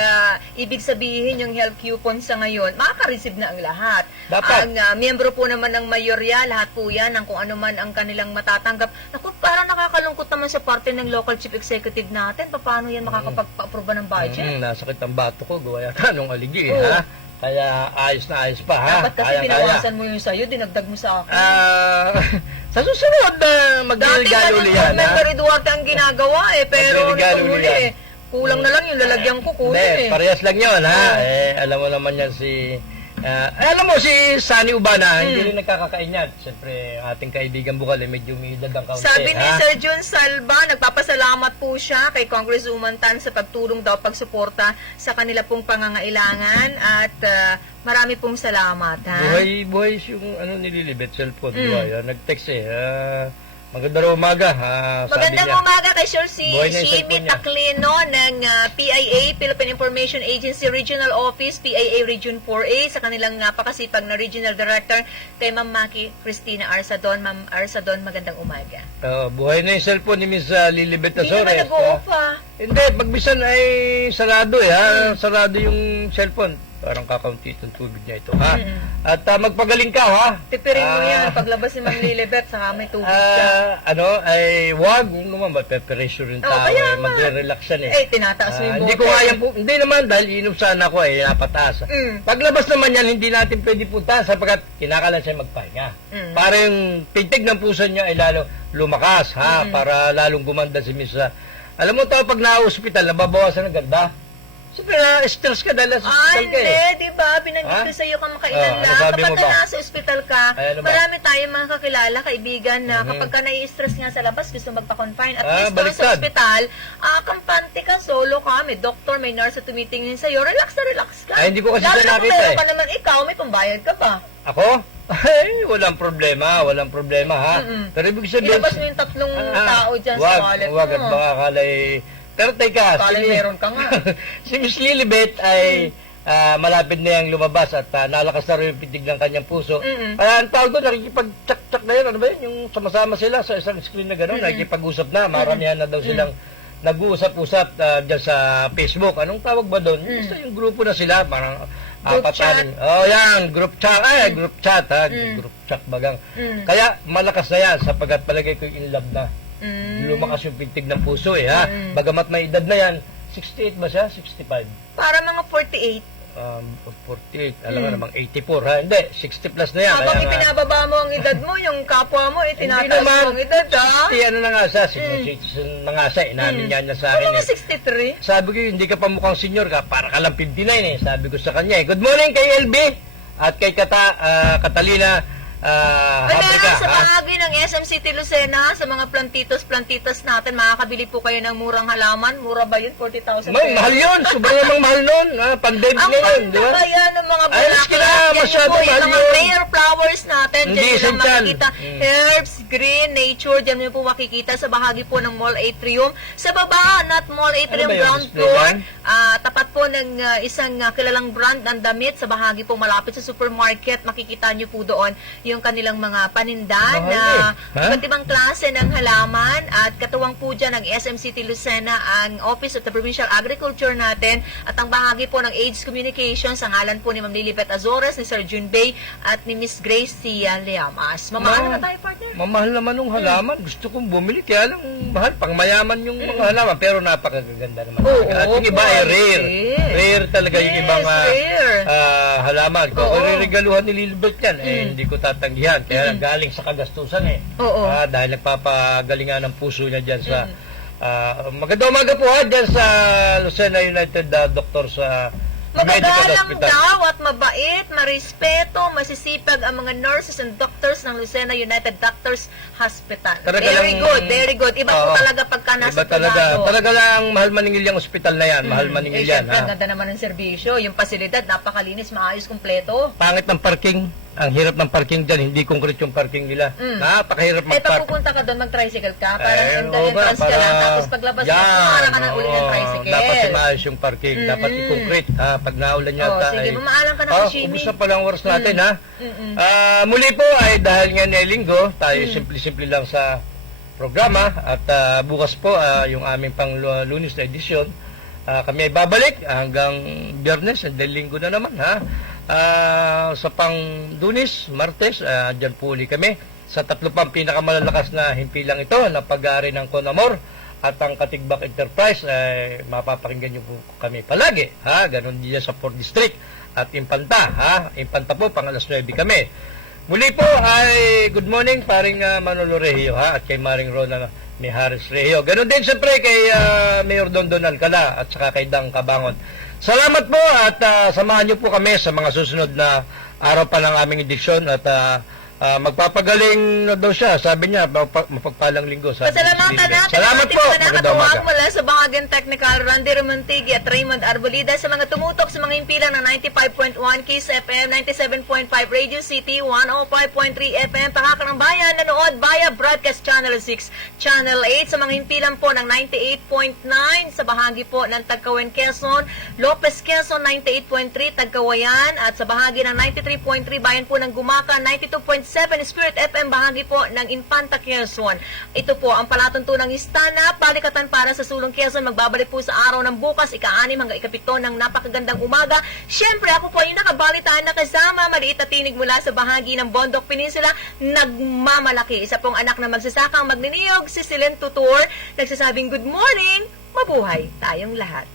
ibig sabihin yung health coupon sa ngayon, makaka-receive na ang lahat. Dapat. Ang miyembro po naman ng mayorya, lahat po yan, ang kung ano man ang kanilang matatanggap. Naku, parang nakakalungkot naman sa parte ng local chief executive natin, paano yan makakapag-aproba ng budget? Nasakit ang bato ko, gawa yata nung aligi, Oo. ha? Kaya ayos na ayos pa, ha? Dapat kasi Kayang-kaya. pinawasan mo yung sa'yo, dinagdag mo sa akin. Sa susunod na Dati mag-regalo ganun yan, yung member Eduarte ang ginagawa eh, pero Magregalo nitong huli yan. eh, kulang na lang yung lalagyan ko, kulang Hindi, eh. parehas lang yun, ha? Oo. Alam mo naman yan alam mo si Sunny Ubana, hindi rin nagkakakain yan. Siyempre, ating kaibigan Bukal, medyo may edad ang kaunti, Sabi ni ha? Sir Jun Salva, nagpapasalamat po siya kay Congresswoman Tan sa pagtulong daw pagsuporta sa kanila pong pangangailangan at marami pong salamat. Ha? Buhay yung nililibet, cellphone. Buhay, nag-text maganda raw umaga. Sabi Magandang niya. umaga kay Sir Buhay na yung Shimi cellphone niya. Taklino ng PIA, Philippine Information Agency Regional Office, PIA Region 4A, sa kanilang napakasipag na Regional Director kay Ma'am Maki Cristina Arsadon. Ma'am Arsadon, magandang umaga. Buhay na yung cellphone ni Miss Lilibet Hindi naman Azores. nag-o-off ah. Hindi, pagbisan ay sarado sarado yung cellphone. Parang kakaunti itong tubig niya ito, ha? At magpagaling ka, ha? Tipirin mo yan. Paglabas si Ma'am Lilibet, saka may tubig siya. Wag naman, preparation rin Oo, tao, kaya nga. magre-relax yan, eh. Tinataas mo yung Hindi ko bote. kaya po, hindi naman dahil inom sana ako napataas. Paglabas naman yan, hindi natin pwede punta sapagkat kinakalan siya magpahinga. Para yung pintig ng puso niya ay lalo lumakas, ha? Para lalong gumanda si Miss. Alam mo to, pag na-hospital, nababawasan ng ganda. Siyempre stress ka dahil sa hospital ka, Hindi, eh. di ba? Binanggit ko Ha? sa iyo makailan Ano lang. sabi mo Kapag ka ba? nasa ospital ka, Ano ba? marami tayong mga kakilala, kaibigan na kapag ka nai-stress nga sa labas, gusto magpa-confine. At least doon sa baliktad. ospital, kampante ka, solo ka, may doktor, may nurse na tumitingin sa iyo, relax na relax ka. Ay, hindi ko kasi Lalo siya na kung nakita, meron eh. ka naman ikaw, may pambayad ka pa. Ako? Ay, walang problema, ha? Pero ibig sabihin, Ilabas mo yung tatlong tao dyan sa wallet wag, at mo. baka kalay. Pero teka, Kalay meron ka nga. si Miss Lilibet ay malapit na yung lumabas at nalakas na rin yung pitig ng kanyang puso. Kaya ang tawag doon, nakikipag-tsak-tsak na yun. Ano ba yun? Yung sama-sama sila sa isang screen na gano'n, nakikipag-usap na. Maramihan na daw silang nag-uusap-usap dyan sa Facebook. Anong tawag ba doon? Basta yung grupo na sila, parang Group chat? Oh, yan, group chat. Group chat, ha? Group chat bagang. Kaya malakas na yan sapagkat palagay ko in love na. Lumakas yung pintig ng puso, ha? Bagamat may edad na yan, 68 ba siya? 65? Para mga 48. 48, alam mo namang 84 ha, hindi, 60 plus na yan. Habang Kaya nga, ipinababa mo ang edad mo, yung kapwa mo, hindi itinataas naman, mo ang edad, ha? 60 ano na nga siya, citizen na nga siya, inamin niya sa Ano akin nga eh. 63? Sabi ko, hindi ka pa mukhang senior ka, para ka lang 59 eh. Sabi ko sa kanya eh. Good morning kay LB at kay Catalina Ay, Habrika. meron sa bahagi ng SM City Lucena, sa mga plantitos natin, makakabili po kayo ng murang halaman. Mura ba yun? 40,000 May, mahal yun. Sobrang namang mahal nun. Pandemic Ang ngayon, di ganda ba? kaya ng mga Ay, mas bulaklak. kaya, Yan masyado po yung mahal mga yun. rare flowers natin. Hindi, Diyan nyo lang essential. makikita. Herbs, green, nature. Diyan nyo po makikita sa bahagi po ng Mall Atrium. Sa baba, not Mall Atrium, Ano ba yun? ground Display floor. van? Tapat po ng isang kilalang brand ng damit sa bahagi po malapit sa supermarket. Makikita nyo po doon yung kanilang mga paninda Mahal na eh. Ha? iba't ibang klase ng halaman at katuwang po dyan ng SM City Lucena ang Office of the Provincial Agriculture natin at ang bahagi po ng AIDS Communications ang ngalan po ni Ma'am Lilibet Azores, ni Sir Jun Bay at ni Miss Grace Tia Leamas. Mamaano na tayo, partner? Mamahal naman ng halaman. Gusto kong bumili. Kaya lang mahal. Pang mayaman yung mga halaman. Pero napakaganda naman. Oo, At yung iba ay rare. quality. Rare talaga yung Yes, ibang rare. halaman. Kung Oo. regaluhan ni Lilibet yan, hindi ko tatanggihan. Kaya galing sa kagastusan eh. Oo. Dahil nagpapagalingan ng puso niya dyan sa... magandang umaga po ha, dyan sa Lucena United Doctor sa Medical Magagalang Hospital. daw at mabait, marespeto, masisipag ang mga nurses and doctors ng Lucena United Doctors Hospital. Talaga Very lang- good, very good. Iba po Oo. talaga pagka nasa Iba talaga. Tulado. Talaga lang mahal maningil yung ospital na yan. Mahal maningil yan. Siyempre, ang Ha? ganda naman ng serbisyo. Yung pasilidad, napakalinis, maayos, kumpleto. Pangit ng parking. Ang hirap ng parking dyan. Hindi concrete yung parking nila. Napakahirap Eh, pag mag-park. pupunta ka doon, mag-tricycle ka. Parang Eh, ang oo ba, entrance ka lang. Tapos paglabas mo, para ka na uli ng oo. tricycle. Dapat maayos yung parking. Dapat i-concrete. Pag naulan Oh, yata. sige, mamaalam ka na kay Jimmy. Ubus na palang oras natin ha. Muli po ay dahil nga na linggo, tayo simple-simple lang sa programa. At bukas po yung aming pang Lunes na edisyon. Kami ay babalik hanggang Biyernes, dahil linggo na naman ha. Sa pang Lunes, Martes, dyan po uli kami sa tatlo pang pinakamalalakas na himpilang ito na pag-aari ng Conamor at ang Katigbak Enterprise. Mapapakinggan nyo po kami palagi ha. Ganon din sa 4th District at Impanta ha. Impanta po pang alas 9 kami. Muli po ay good morning paring Manolo Regio ha at kay Maring Rona Mijares Regio. Ganon din siyempre kay Mayor Dondon Alcala at saka kay Dang Cabangon. Salamat po at samahan niyo po kami sa mga susunod na araw pa ng aming edisyon at magpapagaling na daw siya. Sabi niya, mapagpalang linggo. Sabi Pasalamatan ni Lilibet. natin Salamat ang po. ating Magandang nakakatuwang umaga. mula sa Bangagan Technical, Randy Romontigi at Raymond Arbolida sa mga tumutok sa mga impilang ng 95.1 Kiss FM, 97.5 Radio City, 105.3 FM, Pangakarang Bayan, nanood via Broadcast Channel 6, Channel 8 sa mga impilang po ng 98.9 sa bahagi po ng Tagkawen, Quezon, Lopez, Quezon, 98.3 Tagkawayan at sa bahagi ng 93.3 Bayan po ng Gumaca, 92.7 Spirit FM bahagi po ng Infanta, Quezon. Ito po ang palatuntunang stand-up, balikatan para sa Sulong, Quezon. Magbabalik po sa araw ng bukas, ika-6 hanggang ika-7 ng napakagandang umaga. Siyempre, ako po yung nakabalitaan na kasama, maliit na tinig mula sa bahagi ng Bondok Peninsula, nagmamalaki. Isa pong anak na magsasakang magniniyog, si Silen Tutor, nagsasabing good morning, mabuhay tayong lahat.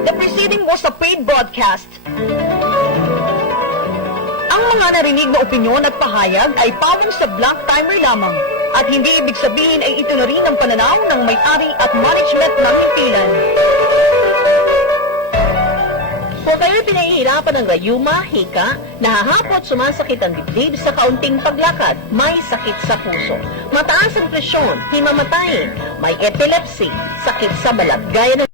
The preceding was a paid broadcast. Ang mga narinig na opinyon at pahayag ay pawang sa blank timer lamang at hindi ibig sabihin ay ito na rin ang pananaw ng may-ari at management ng himpilan. Kung kayo'y pinahihirapan ng rayuma, hika, nahahapot, sumasakit ang dibdib sa kaunting paglakad, may sakit sa puso, mataas ang presyon, himamatayin, may epilepsy, sakit sa balat, gaya ng